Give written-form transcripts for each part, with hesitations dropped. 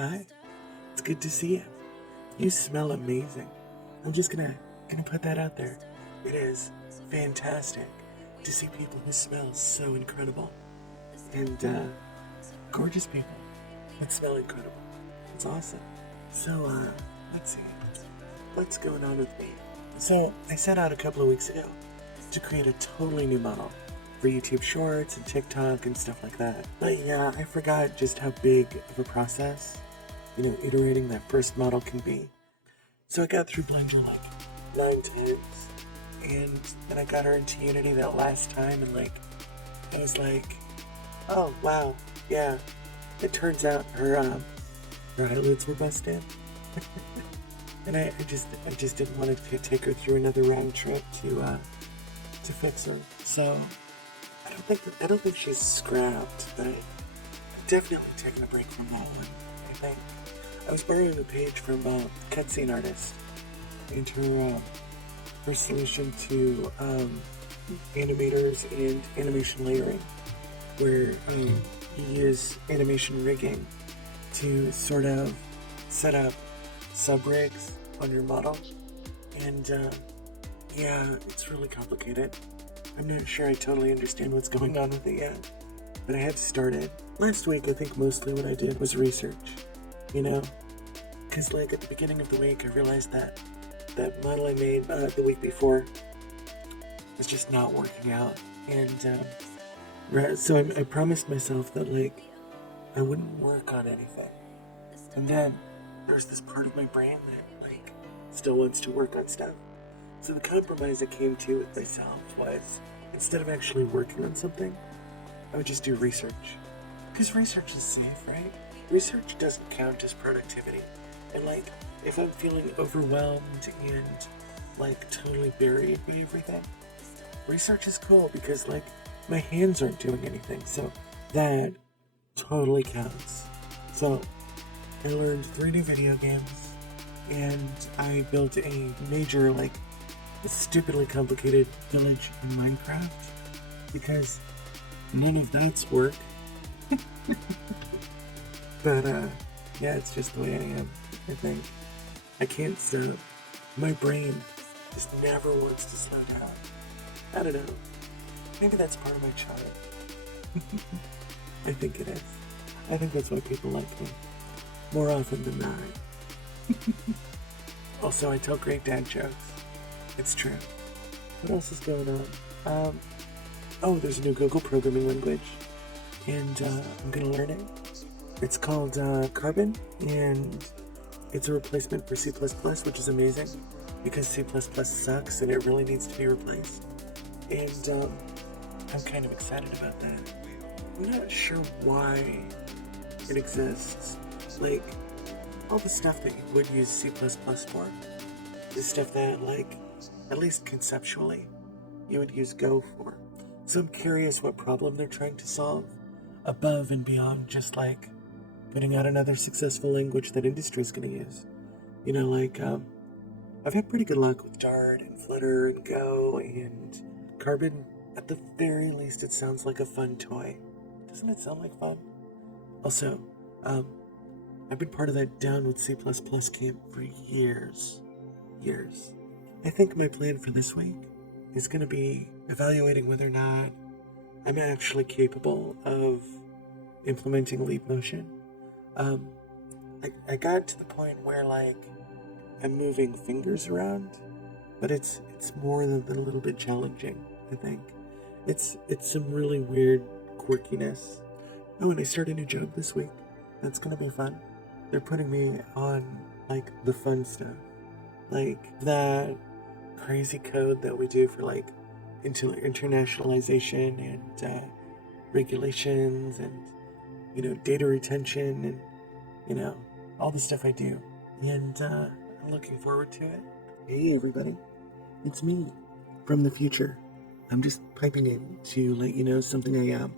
Hi, it's good to see you. You smell amazing. I'm just gonna put that out there. It is fantastic to see people who smell so incredible and gorgeous people that smell incredible. It's awesome. So let's see what's going on with me. So I set out a couple of weeks ago to create a totally new model for YouTube Shorts and TikTok and stuff like that. But yeah, I forgot just how big of a process, iterating that first model can be. So I got through Blender like 9 times, and then I got her into Unity that last time, and I was like, oh wow, yeah. It turns out her eyelids were busted, and I just didn't want to take her through another round trip to fix her. So I don't think she's scrapped, but I'm definitely taking a break from that one. I think I was borrowing a page from Cutscene Artist and her solution to animators and animation layering, where you use animation rigging to sort of set up sub-rigs on your model. And yeah, it's really complicated. I'm not sure I totally understand what's going on with it yet, but I have started. Last week, I think mostly what I did was research, because at the beginning of the week, I realized that model I made the week before was just not working out. And so I promised myself that I wouldn't work on anything. And then there's this part of my brain that still wants to work on stuff. So the compromise I came to with myself was, instead of actually working on something, I would just do research. Because research is safe, right? Research doesn't count as productivity. And if I'm feeling overwhelmed and totally buried by everything, research is cool because my hands aren't doing anything. So that totally counts. So I learned 3 new video games, and I built a major a stupidly complicated village in Minecraft because none of that's work. But yeah, it's just the way I am. I think I can't stop. My brain just never wants to slow down. I don't know. Maybe that's part of my charm. I think it is. I think that's why people like me more often than not. Also, I tell great dad jokes. It's true. What else is going on? Oh, there's a new Google programming language, and I'm gonna learn it. It's called Carbon, and it's a replacement for C++, which is amazing because C++ sucks and it really needs to be replaced. And I'm kind of excited about that. I'm not sure why it exists. All the stuff that you would use C++ for is stuff that, at least conceptually, you would use Go for. So I'm curious what problem they're trying to solve above and beyond just putting out another successful language that industry's gonna use. I've had pretty good luck with Dart and Flutter and Go and Carbon. At the very least, it sounds like a fun toy. Doesn't it sound like fun? Also, I've been part of that Down with C++ camp for years. I think my plan for this week is going to be evaluating whether or not I'm actually capable of implementing leap motion. I got to the point where I'm moving fingers around, but it's more than a little bit challenging. I think it's some really weird quirkiness. Oh, and I started a new job this week. That's gonna be fun. They're putting me on the fun stuff, that crazy code that we do for internationalization and regulations and data retention and all the stuff I do. And I'm looking forward to it. Hey everybody, it's me from the future. I'm just piping in to let you know something I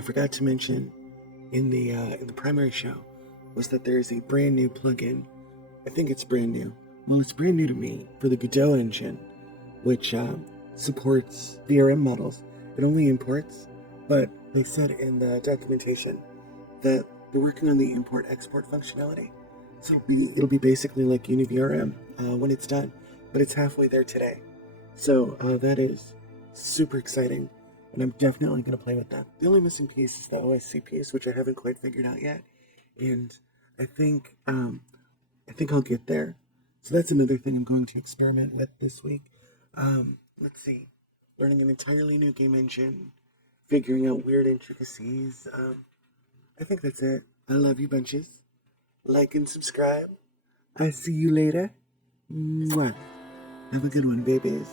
forgot to mention in the primary show, was that there's a brand new plugin. I think it's brand new. Well, it's brand new to me for the Godot engine, which supports VRM models. It only imports, but they said in the documentation that They're working on the import-export functionality. So it'll be basically like UniVRM when it's done, but it's halfway there today. So that is super exciting, and I'm definitely going to play with that. The only missing piece is the OSC piece, which I haven't quite figured out yet, and I think I'll get there. So that's another thing I'm going to experiment with this week. Let's see, learning an entirely new game engine, figuring out weird intricacies. I think that's it. I love you bunches. Like and subscribe. I see you later. Mwah. Have a good one, babies.